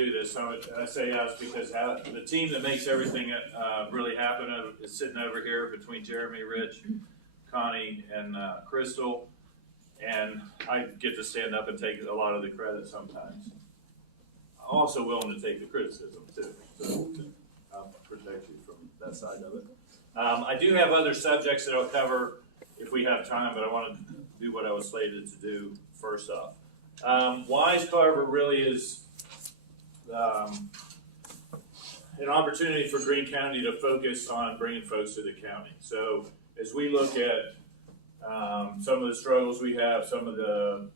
do this. I say us because the team that makes everything really happen is sitting over here between Jeremy, Rich, Connie, and Crystal. And I get to stand up and take a lot of the credit sometimes. I'm also willing to take the criticism too, so I'll protect you from that side of it. I do have other subjects that I'll cover if we have time, but I want to do what I was slated to do first off. Wisecarver really is an opportunity for Greene County to focus on bringing folks to the county. So as we look at some of the struggles we have, some of the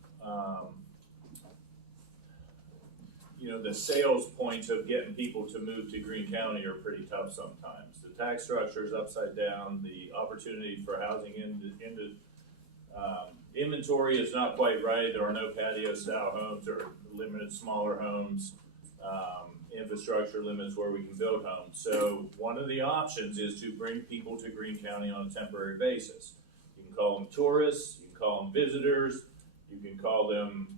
the sales points of getting people to move to Greene County are pretty tough sometimes. The tax structure is upside down. The opportunity for housing into inventory is not quite right. There are no patio style homes or limited smaller homes. Infrastructure limits where we can build homes. So one of the options is to bring people to Greene County on a temporary basis. You can call them tourists, you can call them visitors, you can call them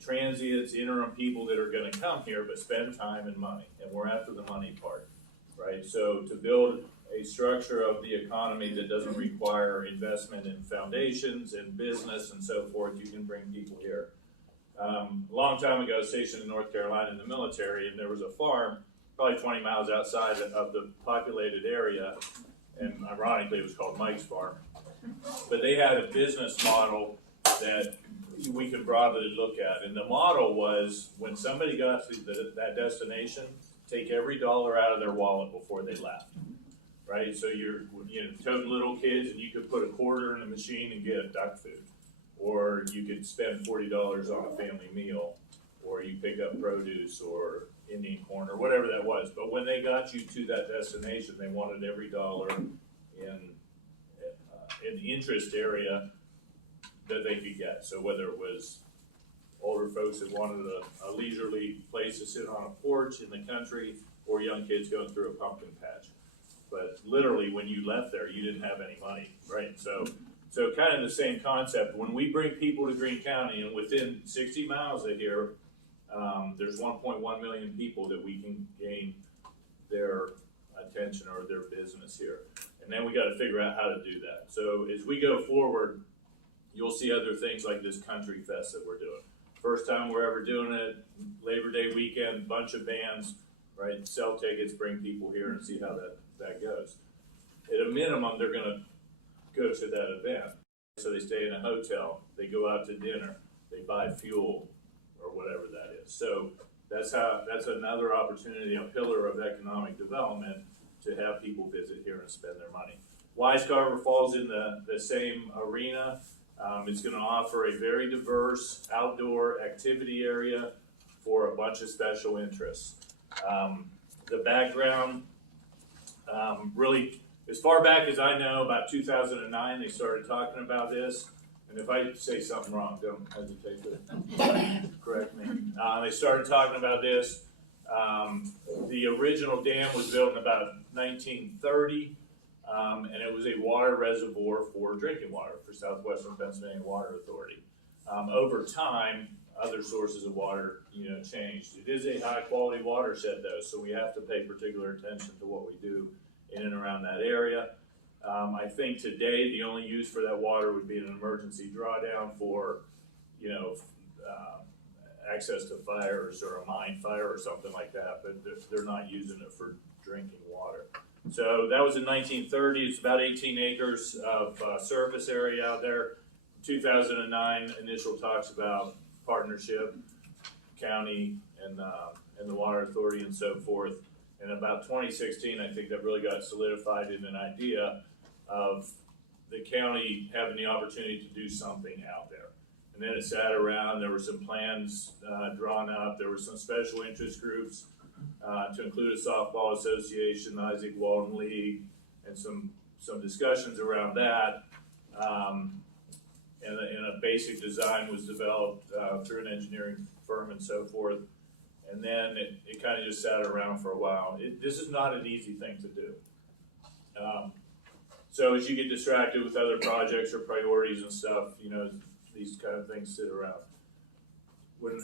transients, interim people that are going to come here but spend time and money. And we're after the money part, right? So to build a structure of the economy that doesn't require investment in foundations and business and so forth, you can bring people here. A long time ago, stationed in North Carolina in the military, and there was a farm probably 20 miles outside of the populated area, and ironically it was called Mike's Farm. But they had a business model that we could broadly look at, and the model was when somebody got to that destination, take every dollar out of their wallet before they left. Right, so you're toting little kids, and you could put a quarter in the machine and get duck food, or you could spend $40 on a family meal, or you pick up produce or Indian corn or whatever that was. But when they got you to that destination, they wanted every dollar in the interest area that they could get. So whether it was older folks that wanted a leisurely place to sit on a porch in the country, or young kids going through a pumpkin patch. But literally, when you left there, you didn't have any money, right? So kind of the same concept. When we bring people to Greene County, and within 60 miles of here, there's 1.1 million people that we can gain their attention or their business here. And then we got to figure out how to do that. So as we go forward, you'll see other things like this Country Fest that we're doing. First time we're ever doing it, Labor Day weekend, bunch of bands, right? Sell tickets, bring people here and see how that goes. At a minimum, they're going to go to that event. So they stay in a hotel, they go out to dinner, they buy fuel or whatever that is. So that's another opportunity, a pillar of economic development to have people visit here and spend their money. Wisecarver falls in the same arena. It's going to offer a very diverse outdoor activity area for a bunch of special interests. The background, really, as far back as I know, about 2009, they started talking about this. And if I say something wrong, don't hesitate to correct me. They started talking about this. The original dam was built in about 1930, and it was a water reservoir for drinking water for Southwestern Pennsylvania Water Authority. Over time, other sources of water, changed. It is a high-quality watershed, though, so we have to pay particular attention to what we do in and around that area. I think today the only use for that water would be an emergency drawdown for, access to fires or a mine fire or something like that, but they're not using it for drinking water. So that was in 1930. It's about 18 acres of surface area out there. 2009 initial talks about partnership, county and the water authority and so forth. And about 2016, I think that really got solidified in an idea of the county having the opportunity to do something out there. And then it sat around, there were some plans drawn up, there were some special interest groups to include a softball association, the Isaac Walton League, and some discussions around that. And a basic design was developed through an engineering firm and so forth. And then it kind of just sat around for a while. This is not an easy thing to do. So as you get distracted with other projects or priorities and stuff, these kind of things sit around. When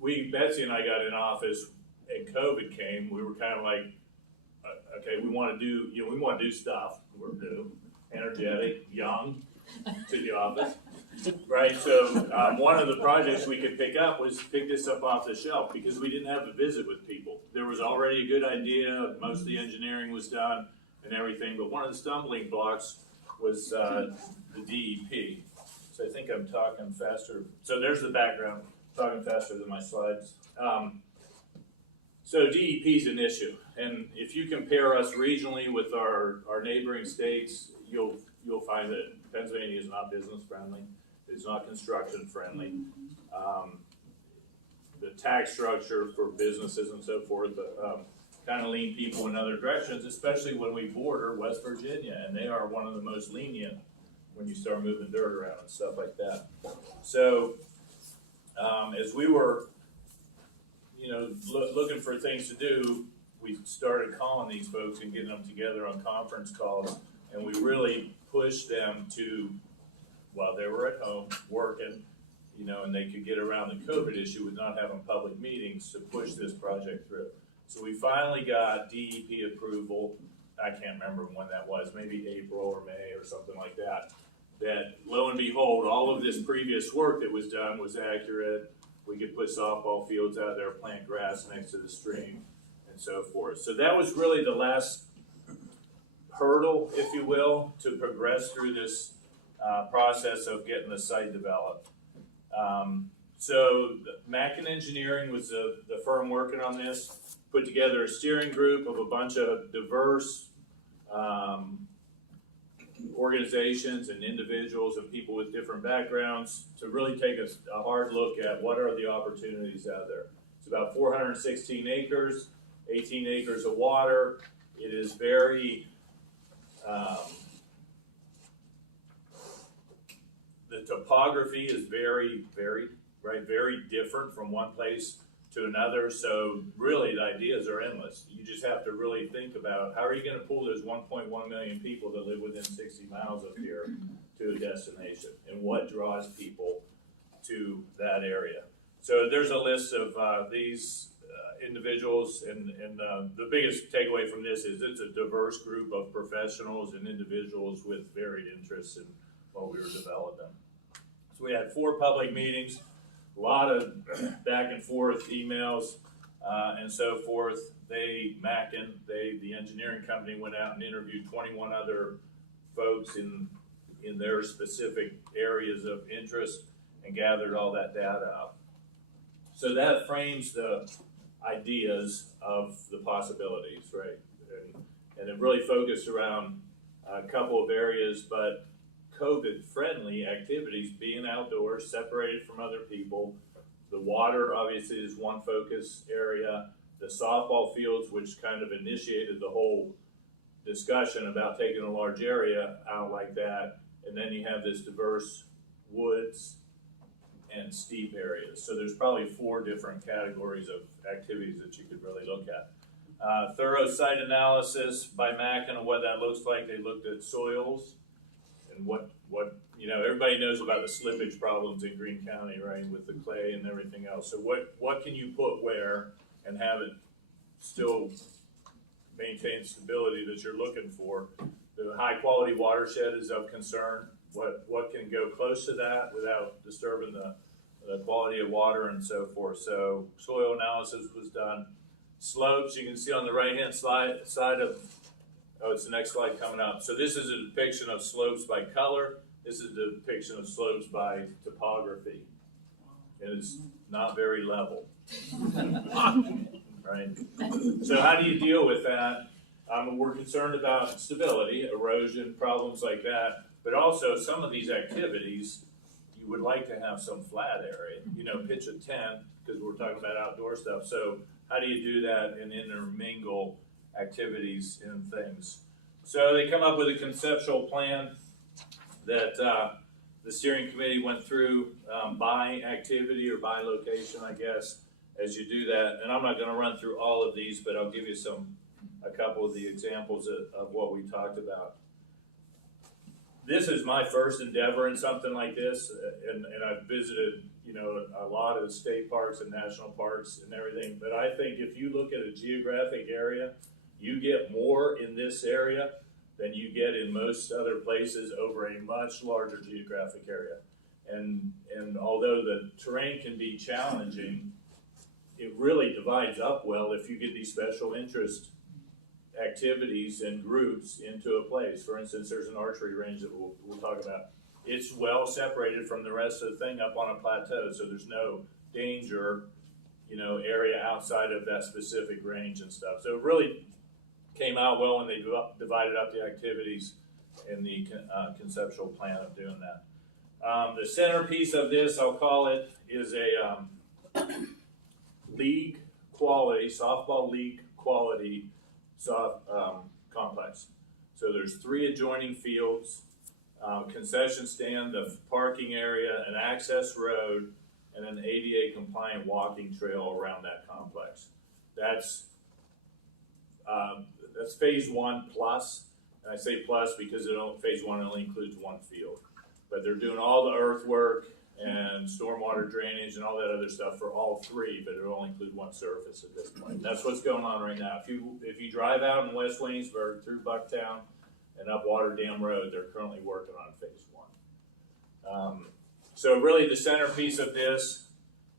Betsy and I got in office and COVID came, we were kind of like, okay, we want to do stuff. We're new, energetic, young to the office, right? So one of the projects we could pick up was pick this up off the shelf because we didn't have a visit with people. There was already a good idea. Most of the engineering was done and everything, but one of the stumbling blocks was the DEP. So I think I'm talking faster. So there's the background. I'm talking faster than my slides. So DEP is an issue, and if you compare us regionally with our neighboring states, you'll find that Pennsylvania is not business friendly. It's not construction friendly. The tax structure for businesses and so forth kind of lean people in other directions, especially when we border West Virginia, and they are one of the most lenient when you start moving dirt around and stuff like that. So as we were looking for things to do, we started calling these folks and getting them together on conference calls, and we really pushed them to, while they were at home working, and they could get around the COVID issue with not having public meetings, to push this project through. So we finally got DEP approval. I can't remember when that was, maybe April or May or something like that. That lo and behold, all of this previous work that was done was accurate. We could put softball fields out there, plant grass next to the stream, and so forth. So that was really the last hurdle, if you will, to progress through this process of getting the site developed. So Mackin Engineering was the firm working on this, put together a steering group of a bunch of diverse organizations and individuals and people with different backgrounds to really take a hard look at what are the opportunities out there. It's about 416 acres, 18 acres of water. It is very, the topography is very different from one place to another. So really the ideas are endless. You just have to really think about how are you going to pull those 1.1 million people that live within 60 miles of here to a destination, and what draws people to that area. So there's a list of these individuals, and the biggest takeaway from this is it's a diverse group of professionals and individuals with varied interests in what we were developing. So we had 4 public meetings, a lot of back and forth emails and so forth. Mackin, the engineering company, went out and interviewed 21 other folks in their specific areas of interest and gathered all that data up. So that frames the ideas of the possibilities, right? And it really focused around a couple of areas, but COVID-friendly activities, being outdoors, separated from other people. The water, obviously, is one focus area. The softball fields, which kind of initiated the whole discussion about taking a large area out like that. And then you have this diverse woods and steep areas. So there's probably 4 different categories of activities that you could really look at. Thorough site analysis by Mackin and what that looks like. They looked at soils and what everybody knows about the slippage problems in Greene County, right, with the clay and everything else. So what can you put where and have it still maintain stability that you're looking for? The high quality watershed is of concern. What can go close to that without disturbing the quality of water and so forth. So soil analysis was done. Slopes, you can see on the right hand side of, it's the next slide coming up. So this is a depiction of slopes by color. This is a depiction of slopes by topography. And it's not very level. Right? So how do you deal with that? We're concerned about stability, erosion, problems like that. But also some of these activities, you would like to have some flat area. Pitch a tent, because we're talking about outdoor stuff. So how do you do that and intermingle activities and things? So they come up with a conceptual plan that the steering committee went through by activity or by location, I guess, as you do that. And I'm not going to run through all of these, but I'll give you a couple of the examples of what we talked about. This is my first endeavor in something like this, and I've visited a lot of state parks and national parks and everything, but I think if you look at a geographic area, you get more in this area than you get in most other places over a much larger geographic area. And although the terrain can be challenging, it really divides up well if you get these special interest activities and groups into a place. For instance, there's an archery range that we'll talk about. It's well separated from the rest of the thing up on a plateau, so there's no danger, area outside of that specific range and stuff. So it really came out well when they divided up the activities in the conceptual plan of doing that. The centerpiece of this, I'll call it, is a league quality, softball league quality complex. So there's 3 adjoining fields, concession stand, the parking area, an access road, and an ADA compliant walking trail around that complex. That's phase 1 plus, and I say plus because phase 1 only includes 1 field. But they're doing all the earthwork and stormwater drainage and all that other stuff for all 3, but it'll only include 1 surface at this point. That's what's going on right now. If you drive out in West Waynesburg through Bucktown and up Water Dam Road, they're currently working on phase 1. So really the centerpiece of this,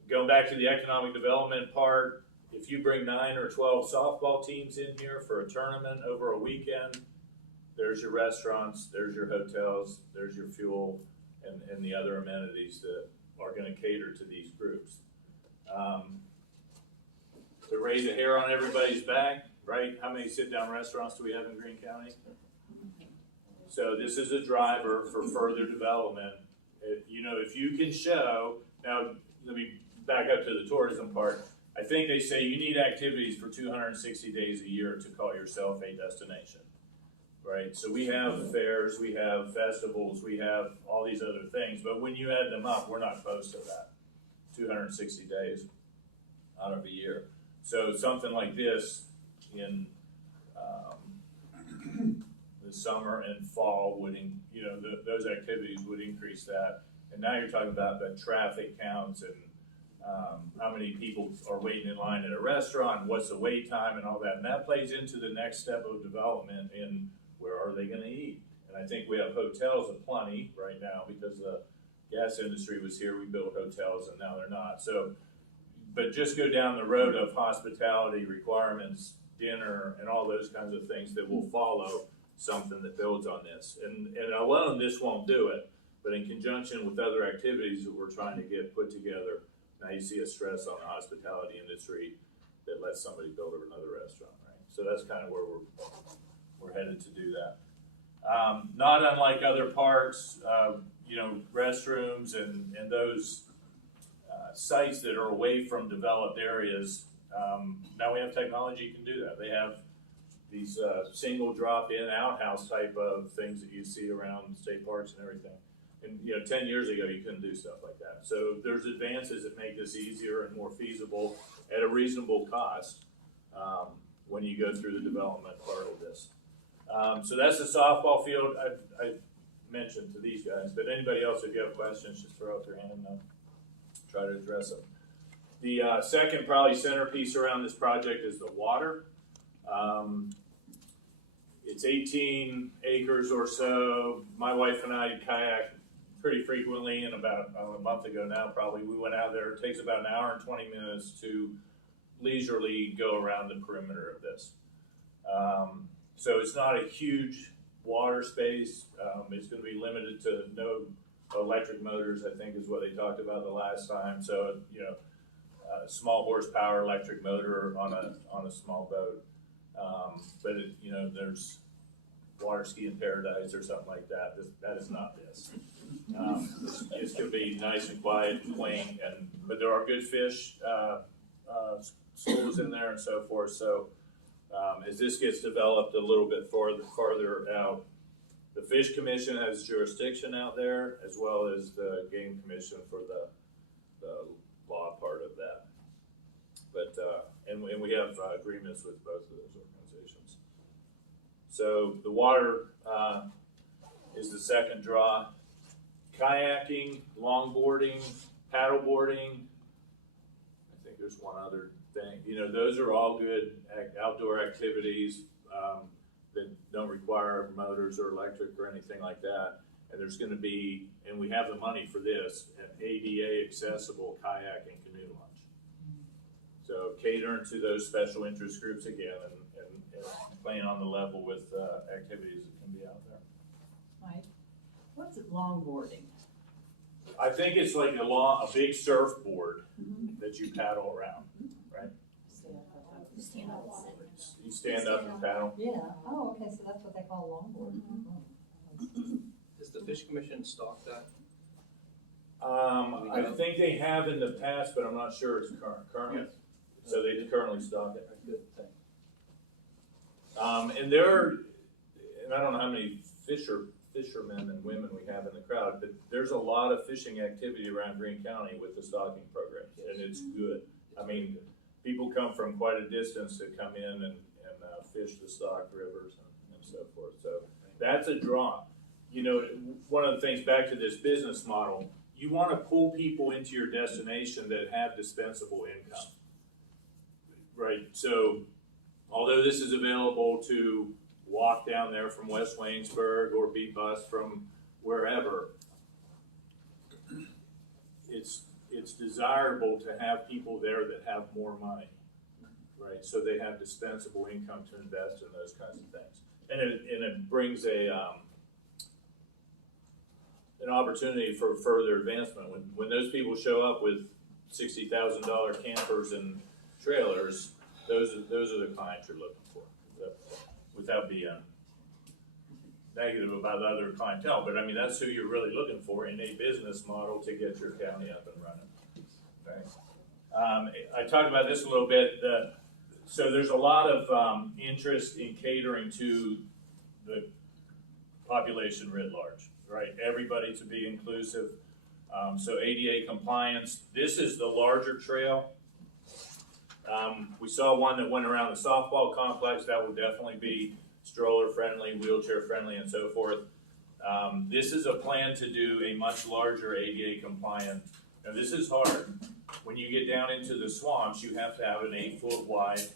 going back to the economic development part, if you bring 9 or 12 softball teams in here for a tournament over a weekend, there's your restaurants, there's your hotels, there's your fuel, and the other amenities that are going to cater to these groups. To raise a hair on everybody's back, right? How many sit-down restaurants do we have in Greene County? So this is a driver for further development. If you can show, now let me back up to the tourism part. I think they say you need activities for 260 days a year to call yourself a destination. Right, so we have fairs, we have festivals, we have all these other things, but when you add them up, we're not close to that. 260 days out of a year. So something like this in the summer and fall would, those activities would increase that. And now you're talking about the traffic counts and how many people are waiting in line at a restaurant, what's the wait time and all that. And that plays into the next step of development in where are they going to eat? And I think we have hotels aplenty right now because the gas industry was here. We built hotels and now they're not. So, but just go down the road of hospitality requirements, dinner, and all those kinds of things that will follow something that builds on this. And alone, this won't do it. But in conjunction with other activities that we're trying to get put together, now you see a stress on the hospitality industry that lets somebody build another restaurant, right? So that's kind of where we're headed to do that. Not unlike other parks, restrooms and those sites that are away from developed areas. Now we have technology can do that. They have these single drop-in outhouse type of things that you see around state parks and everything. And 10 years ago you couldn't do stuff like that. So there's advances that make this easier and more feasible at a reasonable cost when you go through the development part of this. So that's the softball field. I mentioned to these guys, but anybody else, if you have questions, just throw up your hand and I'll try to address them. The second probably centerpiece around this project is the water. It's 18 acres or so. My wife and I kayak pretty frequently, and about a month ago now probably, we went out there. It takes about an hour and 20 minutes to leisurely go around the perimeter of this. So it's not a huge water space. It's going to be limited to no electric motors, I think is what they talked about the last time. So, a small horsepower electric motor on a small boat. But there's water ski in paradise or something like that. That is not this. It's going to be nice and quiet and quaint, but there are good fish schools in there and so forth. So as this gets developed a little bit farther out, the Fish Commission has jurisdiction out there, as well as the Game Commission for the law part of that. But and we have agreements with both of those organizations. So the water is the second draw. Kayaking, longboarding, paddleboarding, I think there's one other thing, you know, those are all good outdoor activities, that don't require motors or electric or anything like that. And there's gonna be, and we have the money for this, an ADA accessible kayak and canoe launch. So catering to those special interest groups again, and playing on the level with activities that can be out there. Mike, what's it longboarding? I think it's like a big surfboard that you paddle around, right? You stand up. You stand up and paddle. Yeah, oh, okay, so that's what they call longboarding. Does the Fish Commission stock that? I think they have in the past, but I'm not sure it's currently. Yes. So they currently stock it. Good thing. And I don't know how many fishermen and women we have in the crowd, but there's a lot of fishing activity around Greene County with the stocking program, and it's good. I mean, people come from quite a distance to come in and fish the stocked rivers and so forth. So that's a draw. You know, one of the things back to this business model, you want to pull people into your destination that have dispensable income, right? So although this is available to walk down there from West Waynesburg or be bused from wherever, it's desirable to have people there that have more money, right? So they have dispensable income to invest in those kinds of things. And it brings an opportunity for further advancement. When those people show up with $60,000 campers and trailers, those are the clients you're looking for, without being negative about other clientele. But I mean, that's who you're really looking for in a business model to get your county up and running. Okay. I talked about this a little bit. So there's a lot of interest in catering to the population writ large, right? Everybody to be inclusive. So ADA compliance. This is the larger trail. We saw one that went around the softball complex. That will definitely be stroller friendly, wheelchair friendly, and so forth. This is a plan to do a much larger ADA compliant. Now this is hard. When you get down into the swamps, you have to have an 8-foot wide,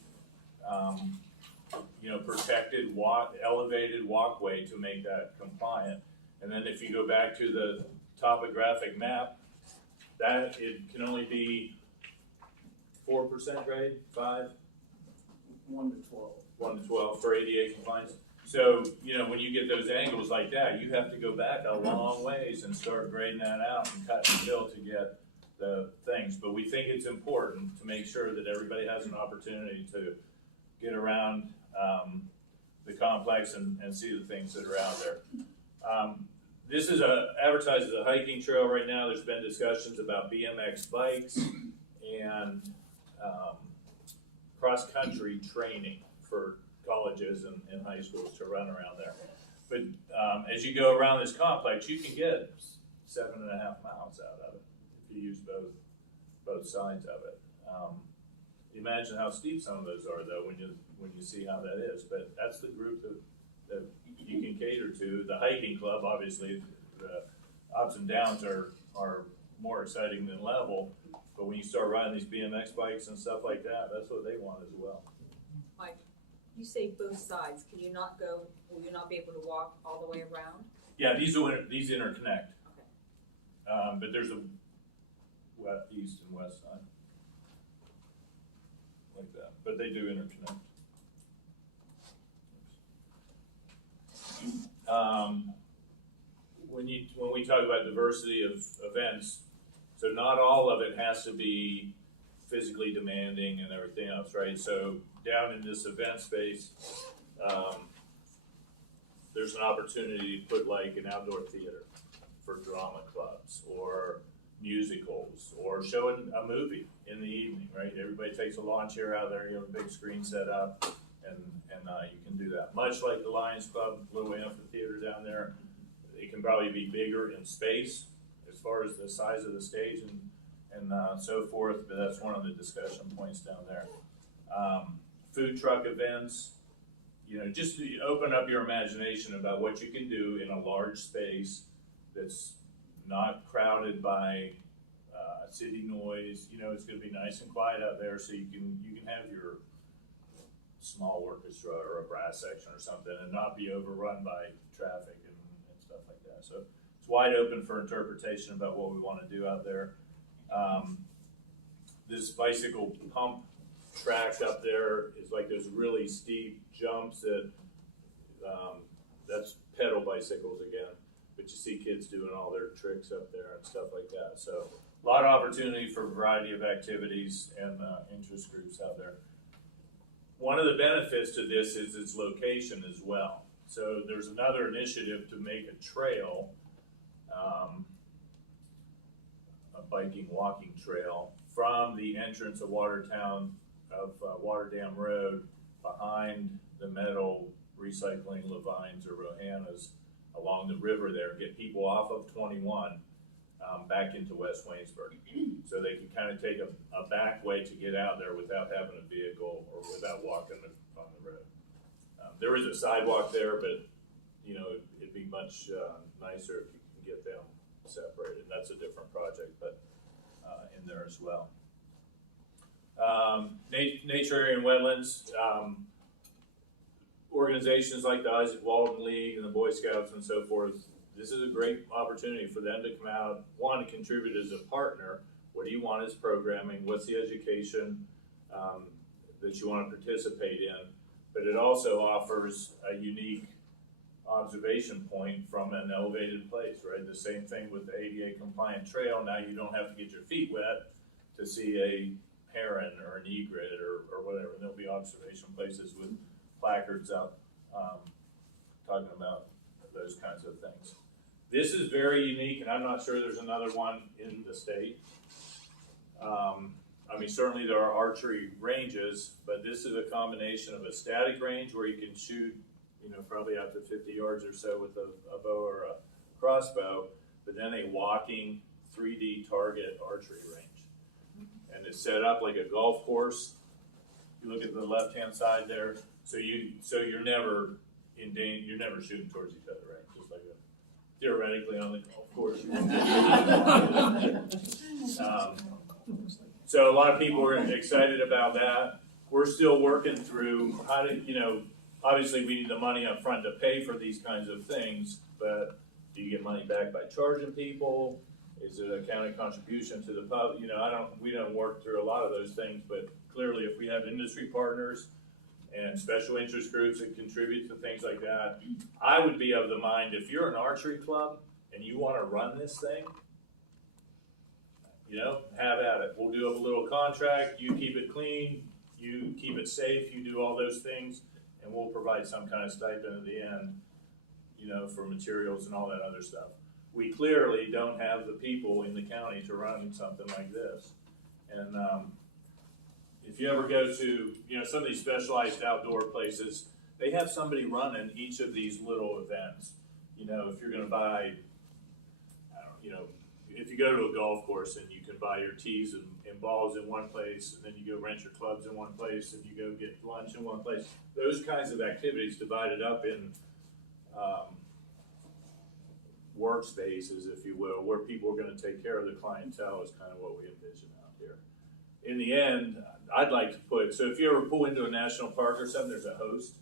protected elevated walkway to make that compliant. And then if you go back to the topographic map, that it can only be 4% grade, 5? 1 to 12. 1 to 12 for ADA compliance. So, when you get those angles like that, you have to go back a long ways and start grading that out and cut and fill to get the things. But we think it's important to make sure that everybody has an opportunity to get around the complex and see the things that are out there. This is advertised as a hiking trail right now. There's been discussions about BMX bikes and cross-country training for colleges and high schools to run around there. But as you go around this complex, you can get 7.5 miles out of it if you use both sides of it. Imagine how steep some of those are, though, when you see how that is. But that's the group that you can cater to. The hiking club, obviously, the ups and downs are more exciting than level. But when you start riding these BMX bikes and stuff like that, that's what they want as well. Mike, you say both sides. Will you not be able to walk all the way around? Yeah, these interconnect. Okay. But there's a east and west side. Like that. But they do interconnect. When we talk about diversity of events, so not all of it has to be physically demanding and everything else, right? So down in this event space, there's an opportunity to put like an outdoor theater for drama clubs or musicals or showing a movie in the evening, right? Everybody takes a lawn chair out there, you have a big screen set up, and you can do that. Much like the Lions Club, Little Amphitheater down there, it can probably be bigger in space as far as the size of the stage and so forth, but that's one of the discussion points down there. Food truck events, just to open up your imagination about what you can do in a large space that's not crowded by city noise, you know, it's gonna be nice and quiet out there, so you can have your small orchestra or a brass section or something and not be overrun by traffic and stuff like that. So it's wide open for interpretation about what we wanna do out there. This bicycle pump track up there is like those really steep jumps that, that's pedal bicycles again, but you see kids doing all their tricks up there and stuff like that. So a lot of opportunity for a variety of activities and interest groups out there. One of the benefits to this is its location as well. So there's another initiative to make a trail, a biking, walking trail from the entrance of Watertown of Water Dam Road behind the metal recycling Levines or Rohanna's along the river there, get people off of 21 back into West Waynesburg. So they can kind of take a back way to get out there without having a vehicle or without walking on the road. There is a sidewalk there, but you know, it'd be much nicer if you can get them separated. That's a different project, but in there as well. Nature area and wetlands, organizations like the Isaac Walton League and the Boy Scouts and so forth, this is a great opportunity for them to come out, one, to contribute as a partner. What do you want as programming? What's the education that you want to participate in? But it also offers a unique observation point from an elevated place, right? The same thing with the ADA compliant trail. Now you don't have to get your feet wet to see a heron or an egret or whatever. There'll be observation places with placards up talking about those kinds of things. This is very unique, and I'm not sure there's another one in the state. I mean, certainly there are archery ranges, but this is a combination of a static range where you can shoot, you know, probably out to 50 yards or so with a bow or a crossbow, but then a walking 3D target archery range. And it's set up like a golf course. You look at the left-hand side there, so you're never in danger, you're never shooting towards each other, right? Just like theoretically on the golf course. So a lot of people are excited about that. We're still working through how to, you know, obviously we need the money up front to pay for these kinds of things, but do you get money back by charging people? Is it a county contribution to the pub? You know, we don't work through a lot of those things, but clearly if we have industry partners and special interest groups that contribute to things like that, I would be of the mind, if you're an archery club and you want to run this thing, you know, have at it. We'll do up a little contract, you keep it clean, you keep it safe, you do all those things, and we'll provide some kind of stipend at the end, you know, for materials and all that other stuff. We clearly don't have the people in the county to run something like this. And if you ever go to, you know, some of these specialized outdoor places, they have somebody running each of these little events. You know, if you're gonna buy, I don't know, you know, if you go to a golf course and you can buy your tees and balls in one place, and then you go rent your clubs in one place, and you go get lunch in one place, those kinds of activities divided up in workspaces, if you will, where people are going to take care of the clientele is kind of what we envision out here. In the end, I'd like to put, so if you ever pull into a national park or something, there's a host,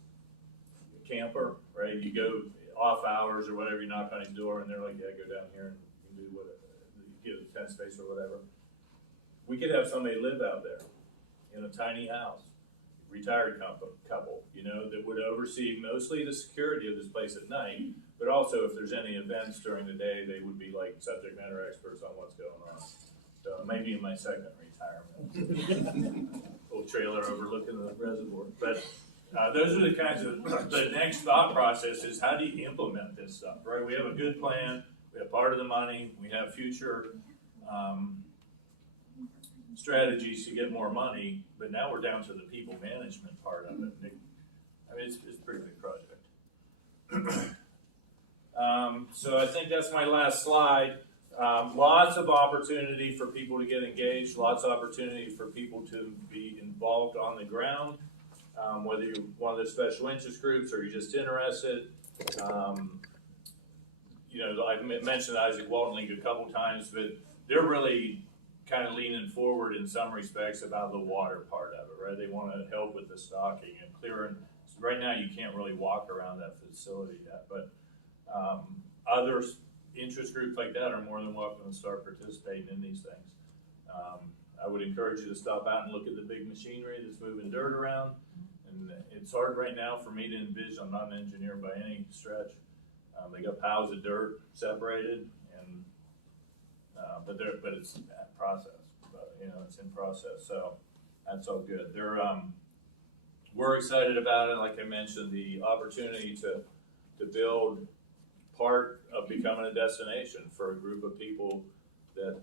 a camper, right? You go off hours or whatever, you knock on his door and they're like, yeah, go down here and do whatever, you get a tent space or whatever. We could have somebody live out there in a tiny house, retired couple, you know, that would oversee mostly the security of this place at night, but also if there's any events during the day, they would be like subject matter experts on what's going on. So maybe in my second retirement, little trailer overlooking the reservoir. But those are the kinds of, the next thought process is how do you implement this stuff, right? We have a good plan, we have part of the money, we have future strategies to get more money, but now we're down to the people management part of it. I mean, it's a pretty big project. So I think that's my last slide. Lots of opportunity for people to get engaged, lots of opportunity for people to be involved on the ground, whether you're one of the special interest groups or you're just interested. You know, I've mentioned Isaac Walton League a couple times, but they're really kind of leaning forward in some respects about the water part of it, right? They want to help with the stocking and clearing. Right now, you can't really walk around that facility yet, but other interest groups like that are more than welcome to start participating in these things. I would encourage you to stop out and look at the big machinery that's moving dirt around. And it's hard right now for me to envision. I'm not an engineer by any stretch. They got piles of dirt separated, and but it's that process. But, it's in process, so that's all good. We're excited about it. Like I mentioned, the opportunity to build part of becoming a destination for a group of people that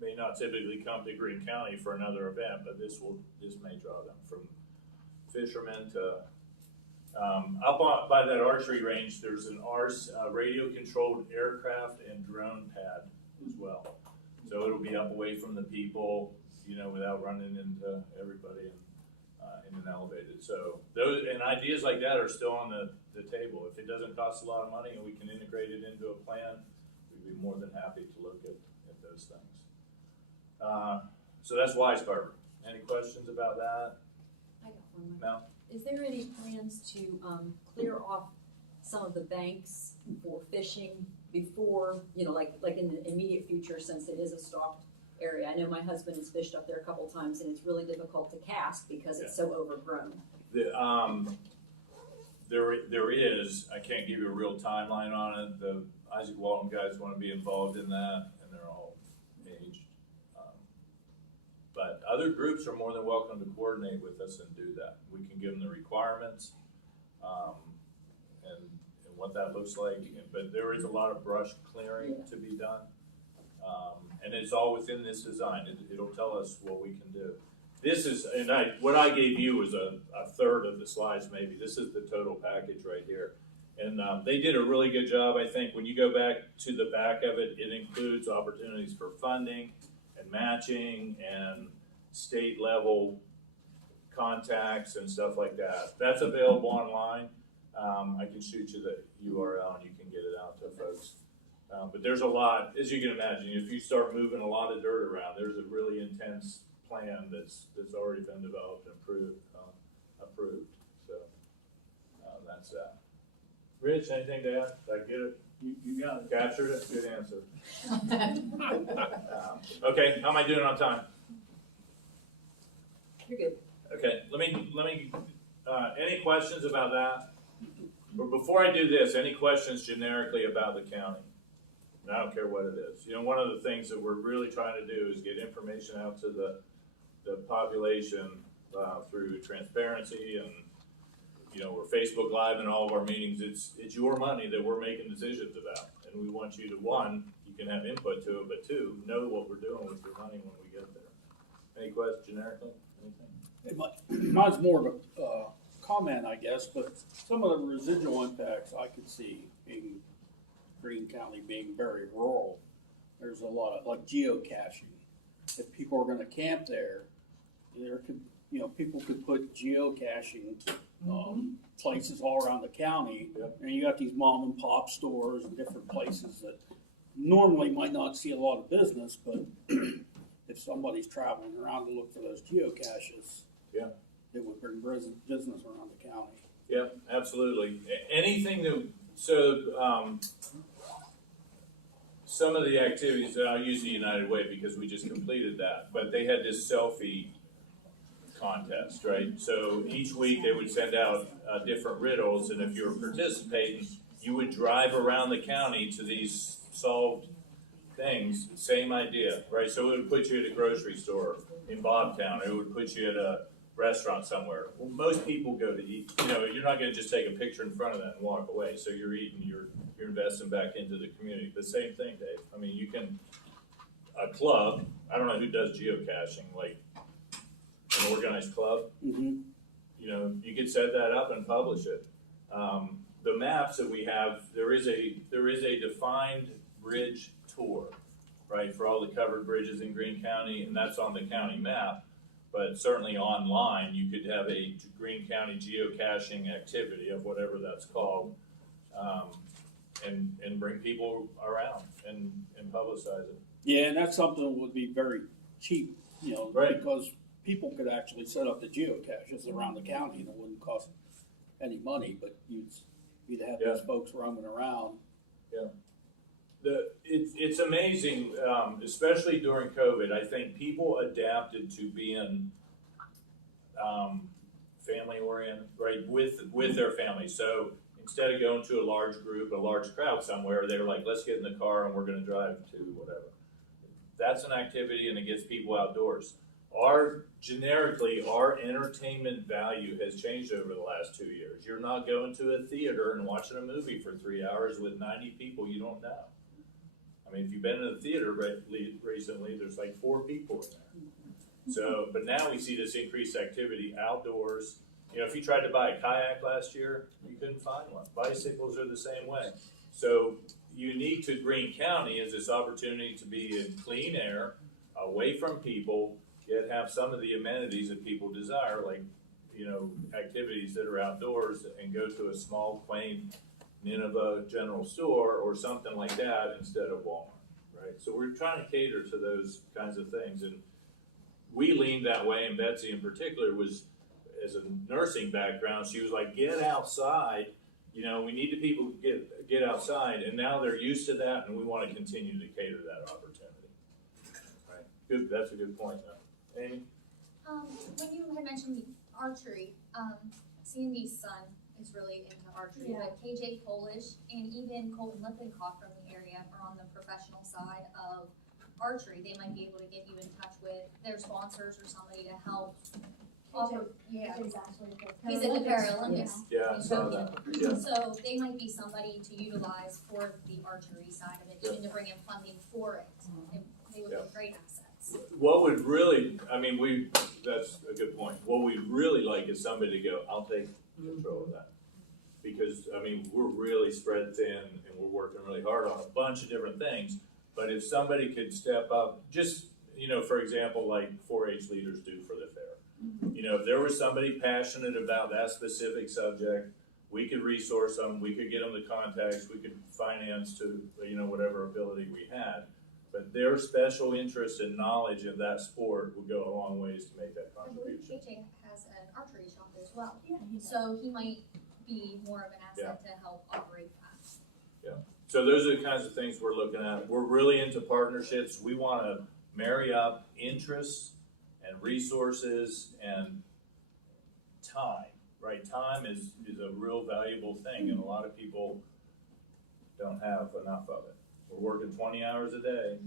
may not typically come to Greene County for another event, but this may draw them from fishermen to up by that archery range. There's an radio controlled aircraft and drone pad as well, so it'll be up away from the people, without running into everybody in an elevated. So those and ideas like that are still on the table. If it doesn't cost a lot of money and we can integrate it into a plan, we'd be more than happy to look at those things. So that's Wisecarver. Any questions about that? I got one more. Mel? Is there any plans to clear off some of the banks for fishing before, like in the immediate future, since it is a stocked area? I know my husband has fished up there a couple times, and it's really difficult to cast because it's so overgrown. There is. I can't give you a real timeline on it. The Isaac Walton guys want to be involved in that, and they're all aged. But other groups are more than welcome to coordinate with us and do that. We can give them the requirements and what that looks like. But there is a lot of brush clearing to be done. And it's all within this design. It'll tell us what we can do. This is, and what I gave you was a third of the slides maybe. This is the total package right here. And they did a really good job, I think. When you go back to the back of it, it includes opportunities for funding and matching and state level contacts and stuff like that. That's available online. I can shoot you the URL and you can get it out to folks. But there's a lot, as you can imagine, if you start moving a lot of dirt around, there's a really intense plan that's already been developed and approved. So that's that. Rich, anything to add? Did I get it? You got it. Captured it? Good answer. Okay, how am I doing on time? You're good. Okay, let me. Any questions about that? But before I do this, any questions generically about the county? And I don't care what it is. One of the things that we're really trying to do is get information out to the population through transparency and, we're Facebook Live in all of our meetings. It's your money that we're making decisions about. And we want you to, one, you can have input to it, but two, know what we're doing with your money when we get there. Any questions generically? Anything? Mine's more of a comment, I guess, but some of the residual impacts I could see in Greene County being very rural. There's a lot of, like, geocaching. If people are gonna camp there could, people could put geocaching places all around the county. Yep. And you got these mom and pop stores and different places that normally might not see a lot of business, but if somebody's traveling around to look for those geocaches, Yeah. it would bring business around the county. Yeah, absolutely. Anything that, some of the activities, I'll use the United Way because we just completed that, but they had this selfie contest, right? So each week they would send out different riddles, and if you were participating, you would drive around the county to these solved things. Same idea, right? So it would put you at a grocery store in Bobtown, or it would put you at a restaurant somewhere. Well, most people go to eat. You're not going to just take a picture in front of that and walk away. So you're eating, you're investing back into the community. The same thing, Dave. I mean, you can, a club, I don't know who does geocaching, like an organized club. Mm-hmm. You could set that up and publish it. The maps that we have, there is a defined bridge tour, right, for all the covered bridges in Greene County, and that's on the county map. But certainly online, you could have a Greene County geocaching activity of whatever that's called. and bring people around and publicize it. Yeah, and that's something that would be very cheap, Right. because people could actually set up the geocaches around the county and it wouldn't cost any money, but you'd have Yeah. those folks roaming around. It's amazing, especially during COVID, I think people adapted to being, family oriented, right, with their family. So instead of going to a large group, a large crowd somewhere, they're like, let's get in the car and we're gonna drive to whatever. That's an activity and it gets people outdoors. Generically, our entertainment value has changed over the last 2 years. You're not going to a theater and watching a movie for 3 hours with 90 people you don't know. I mean, if you've been in a theater recently, there's like 4 people in there. So, but now we see this increased activity outdoors. If you tried to buy a kayak last year, you couldn't find one. Bicycles are the same way. So unique to Greene County is this opportunity to be in clean air, away from people, yet have some of the amenities that people desire, like, activities that are outdoors, and go to a small, quaint Nineveh general store or something like that instead of Walmart, right? So we're trying to cater to those kinds of things, and we leaned that way, and Betsy in particular was, as a nursing background, she was like, get outside, we need the people to get outside, and now they're used to that, and we want to continue to cater to that opportunity. Right? Good, that's a good point, though. Amy? When you had mentioned archery, C&D's son is really into archery, Yeah. but KJ Polish and even Colton Lippincott from the area are on the professional side of archery. They might be able to get you in touch with their sponsors or somebody to help offer. Yeah. He's actually He's at the Paralympics. Yeah, I saw that. Yeah. So they might be somebody to utilize for the archery side of it, even to bring in funding for it. They would be great assets. What would really, that's a good point. What we'd really like is somebody to go, I'll take control of that. Because, we're really spread thin and we're working really hard on a bunch of different things. But if somebody could step up, just, for example, like 4-H leaders do for the fair. If there was somebody passionate about that specific subject, we could resource them, we could get them the contacts, we could finance to, whatever ability we had. But their special interest and knowledge in that sport would go a long ways to make that I believe contribution. KJ has an archery shop as well. Yeah. So he might be more of an asset to help operate that. So those are the kinds of things we're looking at. We're really into partnerships. We want to marry up interests and resources and time, right? Time is a real valuable thing, and a lot of people don't have enough of it. We're working 20 hours a day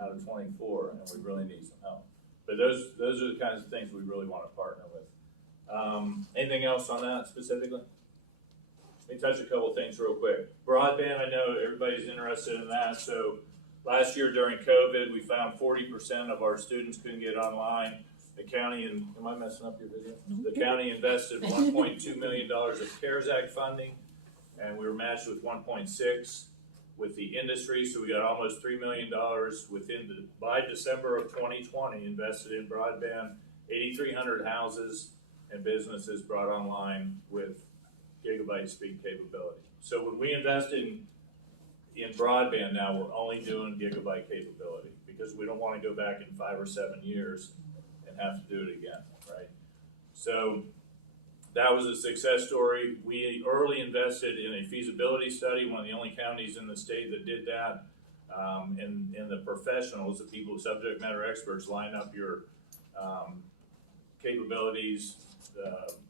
out of 24, and we really need some help. But those are the kinds of things we really want to partner with. Anything else on that specifically? Let me touch a couple things real quick. Broadband, I know everybody's interested in that. So last year during COVID, we found 40% of our students couldn't get online. The county, am I messing up your video? The county invested $1.2 million of CARES Act funding, and we were matched with 1.6 with the industry. So we got almost $3 million by December of 2020 invested in broadband, 8,300 houses and businesses brought online with gigabyte speed capability. So when we invest in broadband now, we're only doing gigabyte capability because we don't want to go back in 5 or 7 years and have to do it again, right? So that was a success story. We early invested in a feasibility study, one of the only counties in the state that did that. And the professionals, the people, subject matter experts, line up your capabilities,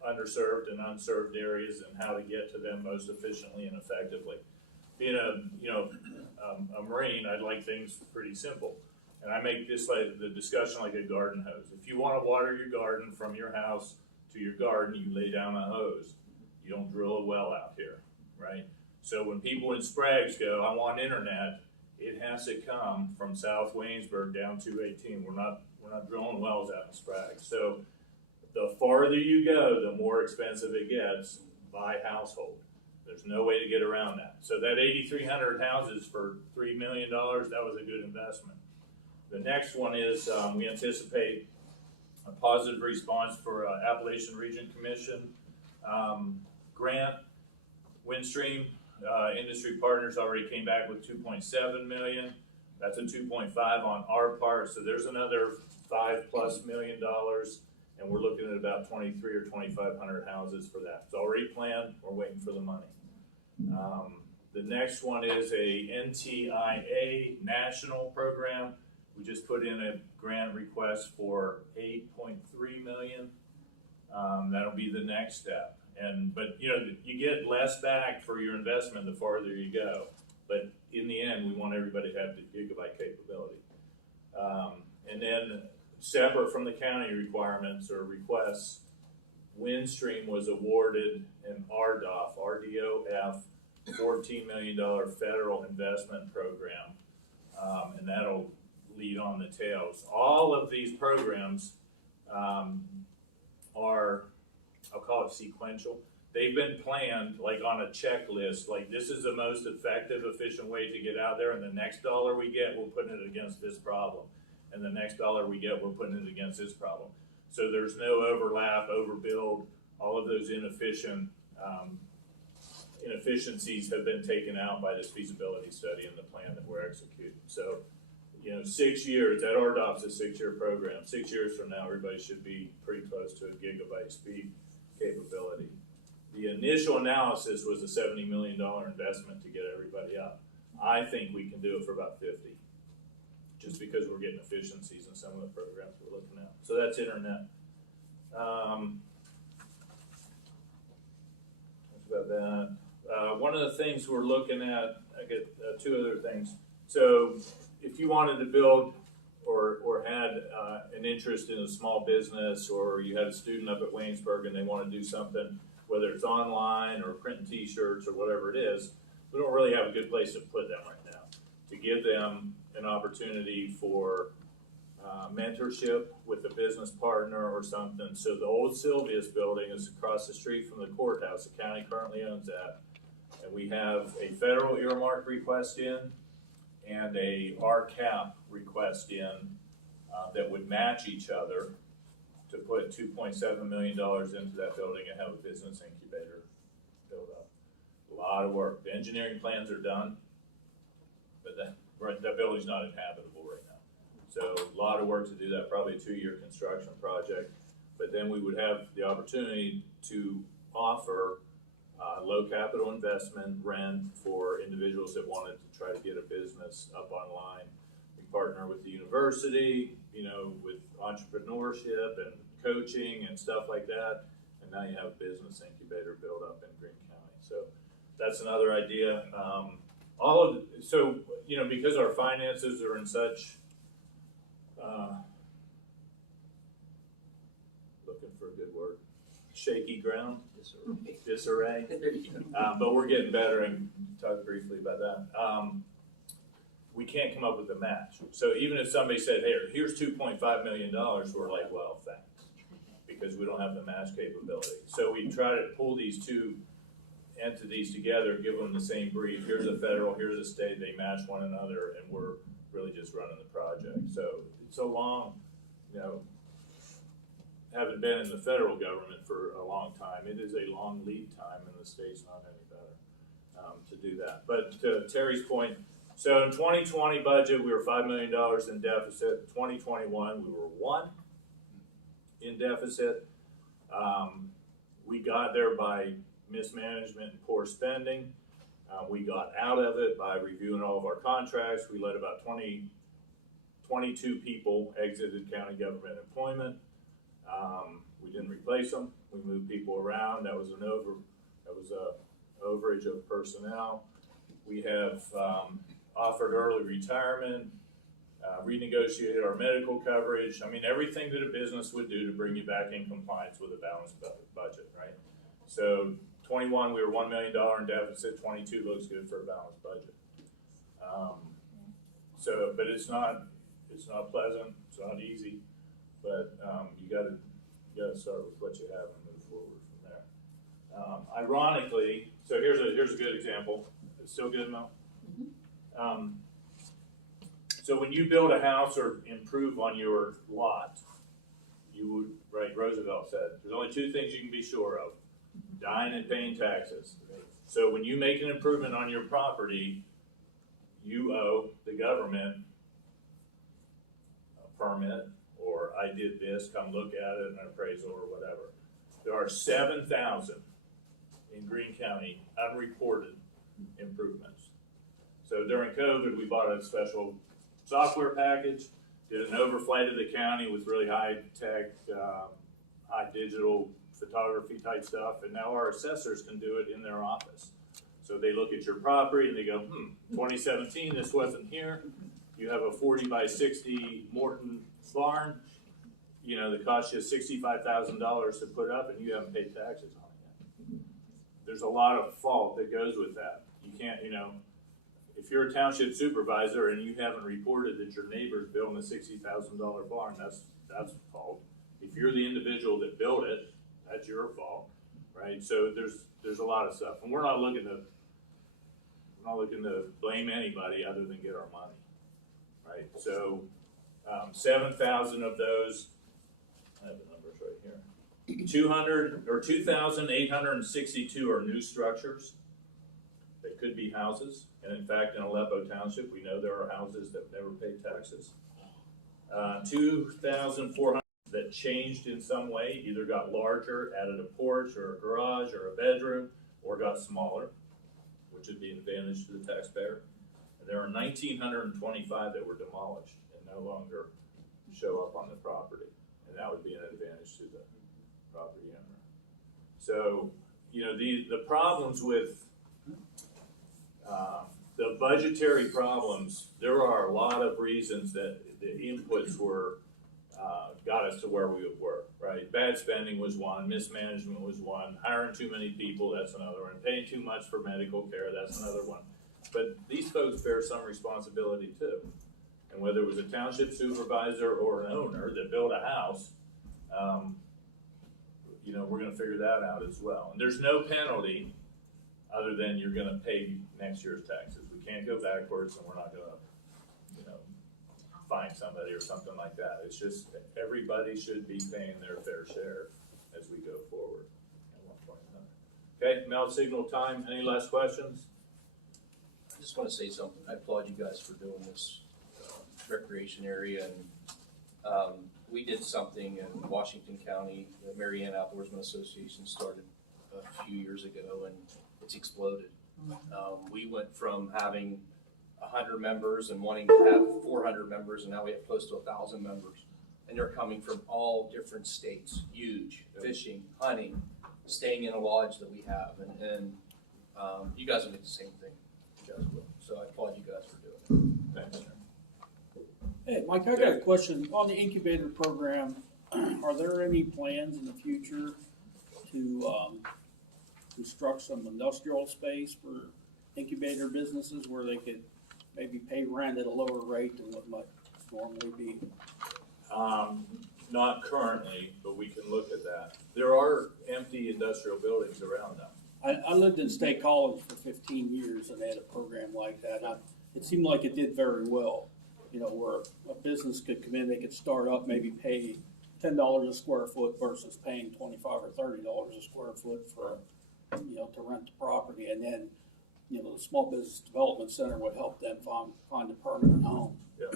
underserved and unserved areas, and how to get to them most efficiently and effectively. Being a Marine, I'd like things pretty simple. And I make this like the discussion like a garden hose. If you want to water your garden from your house to your garden, you lay down a hose. You don't drill a well out here, right? So when people in Sprague's go, I want internet, it has to come from South Waynesburg down 218. We're not drilling wells out in Sprague. So the farther you go, the more expensive it gets by household. There's no way to get around that. So that 8,300 houses for $3 million, that was a good investment. The next one is we anticipate a positive response for Appalachian Region Commission grant. Windstream industry partners already came back with 2.7 million. That's a 2.5 on our part, so there's another $5+ million, and we're looking at about 23 or 2,500 houses for that. It's already planned, we're waiting for the money. The next one is a NTIA national program. We just put in a grant request for 8.3 million. That'll be the next step. But you know, you get less back for your investment the farther you go. But in the end, we want everybody to have the gigabyte capability. And then separate from the county requirements or requests, Windstream was awarded an RDOF, $14 million federal investment program. And that'll lead on the tails. All of these programs are, I'll call it sequential. They've been planned like on a checklist, like this is the most effective, efficient way to get out there, and the next dollar we get, we're putting it against this problem. And the next dollar we get, we're putting it against this problem. So there's no overlap, overbuild, all of those inefficiencies have been taken out by this feasibility study and the plan that we're executing. So, you know, 6 years, that RDOF's a 6-year program. 6 years from now, everybody should be pretty close to a gigabyte speed capability. The initial analysis was a $70 million investment to get everybody up. I think we can do it for about 50, just because we're getting efficiencies in some of the programs we're looking at. So that's internet. That's about that. One of the things we're looking at, I get two other things. So if you wanted to build or had an interest in a small business, or you had a student up at Waynesburg and they want to do something, whether it's online or printing t-shirts or whatever it is, we don't really have a good place to put them right now. To give them an opportunity for mentorship with a business partner or something. So the old Sylvia's building is across the street from the courthouse. The county currently owns that. And we have a federal earmark request in and a RCAP request in that would match each other to put $2.7 million into that building and have a business incubator build up. A lot of work. The engineering plans are done, but that building's not inhabitable right now. So a lot of work to do that, probably a 2-year construction project. But then we would have the opportunity to offer low capital investment rent for individuals that wanted to try to get a business up online. We partner with the university, you know, with entrepreneurship and coaching and stuff like that. And now you have a business incubator built up in Greene County. So that's another idea. So, you know, because our finances are in such, looking for a good word, shaky ground, disarray. But we're getting better, and talk briefly about that. We can't come up with a match. So even if somebody said, hey, here's $2.5 million, we're like, well, thanks, because we don't have the match capability. So we try to pull these two entities together, give them the same brief. Here's a federal, here's a state, they match one another, and we're really just running the project. So it's a long, you know, haven't been in the federal government for a long time. It is a long lead time, and the state's not any better to do that. But to Terry's point, so in 2020 budget, we were $5 million in deficit. 2021, we were 1 in deficit. We got there by mismanagement and poor spending. We got out of it by reviewing all of our contracts. We let about 22 people exited county government employment. We didn't replace them. We moved people around. That was a overage of personnel. We have offered early retirement, renegotiated our medical coverage. I mean, everything that a business would do to bring you back in compliance with a balanced budget, right? So 21, we were $1 million in deficit. 22 looks good for a balanced budget. But it's not pleasant. It's not easy. But you gotta start with what you have and move forward from there. Ironically, so here's a good example. It's still good, Mel? Mm-hmm. So when you build a house or improve on your lot, you would, right, Roosevelt said, there's only 2 things you can be sure of: dying and paying taxes. So when you make an improvement on your property, you owe the government a permit, or I did this, come look at it, an appraisal or whatever. There are 7,000 in Greene County unreported improvements. So during COVID, we bought a special software package, did an overflight of the county with really high tech, high digital photography type stuff, and now our assessors can do it in their office. So they look at your property and they go, 2017, this wasn't here. You have a 40 by 60 Morton barn, you know, that cost you $65,000 to put up, and you haven't paid taxes on it yet. There's a lot of fault that goes with that. You can't, you know, if you're a township supervisor and you haven't reported that your neighbor's building a $60,000 barn, that's fault. If you're the individual that built it, that's your fault, right? So there's a lot of stuff, and we're not looking to blame anybody other than get our money, right? So 7,000 of those, I have the numbers right here. 2,862 are new structures. They could be houses, and in fact, in Aleppo Township, we know there are houses that never paid taxes. 2,400 that changed in some way, either got larger, added a porch or a garage or a bedroom, or got smaller, which would be an advantage to the taxpayer. And there are 1,925 that were demolished and no longer show up on the property, and that would be an advantage to the property owner. So, you know, the problems with the budgetary problems, there are a lot of reasons that the inputs were got us to where we were, right? Bad spending was one, mismanagement was one, hiring too many people, that's another one, paying too much for medical care, that's another one. But these folks bear some responsibility too. And whether it was a township supervisor or an owner that built a house, you know, we're gonna figure that out as well. And there's no penalty other than you're gonna pay next year's taxes. We can't go backwards, and we're not gonna, you know, find somebody or something like that. It's just everybody should be paying their fair share as we go forward at one point or another. Okay, Mel, signal time. Any last questions? I just want to say something. I applaud you guys for doing this recreation area, and we did something in Washington County. The Marianne Outdoorsman Association started a few years ago, and it's exploded. We went from having 100 members and wanting to have 400 members, and now we have close to 1,000 members. And they're coming from all different states, huge, fishing, hunting, staying in a lodge that we have. And you guys will get the same thing. You guys will. So I applaud you guys for doing it. Thanks, sir. Hey, Mike, I got a question. On the incubator program, are there any plans in the future to construct some industrial space for incubator businesses where they could maybe pay rent at a lower rate than what might normally be? Not currently, but we can look at that. There are empty industrial buildings around now. I lived in State College for 15 years and they had a program like that. It seemed like it did very well. You know, where a business could come in, they could start up, maybe pay $10 a square foot versus paying $25 or $30 a square foot for, you know, to rent the property. And then, you know, the Small Business Development Center would help them find a permanent home. Yeah.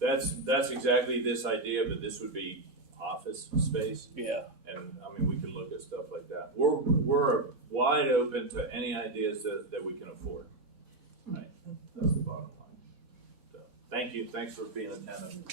That's exactly this idea, but this would be office space. Yeah. And I mean, we can look at stuff like that. We're wide open to any ideas that we can afford. Right. That's the bottom line. So, thank you. Thanks for being attentive.